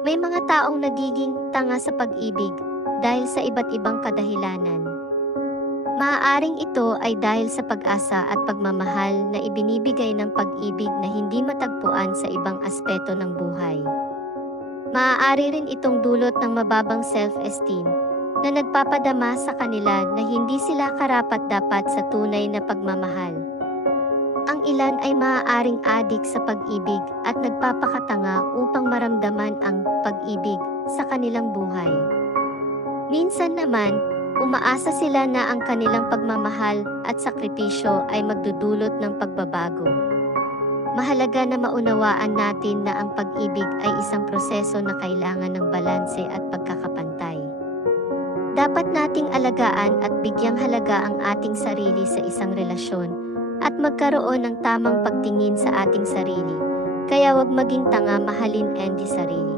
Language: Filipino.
May mga taong nagiging tanga sa pag-ibig dahil sa iba't ibang kadahilanan. Maaaring ito ay dahil sa pag-asa at pagmamahal na ibinibigay ng pag-ibig na hindi matagpuan sa ibang aspeto ng buhay. Maaari rin itong dulot ng mababang self-esteem na nagpapadama sa kanila na hindi sila karapat-dapat sa tunay na pagmamahal. Ang ilan ay maaaring adik sa pag-ibig at nagpapakatanga upang maramdaman ang pag-ibig sa kanilang buhay. Minsan naman, umaasa sila na ang kanilang pagmamahal at sakripisyo ay magdudulot ng pagbabago. Mahalaga na maunawaan natin na ang pag-ibig ay isang proseso na kailangan ng balanse at pagkakapantay. Dapat nating alagaan at bigyang halaga ang ating sarili sa isang relasyon at magkaroon ng tamang pagtingin sa ating sarili. Kaya huwag maging tanga, mahalin ang sarili.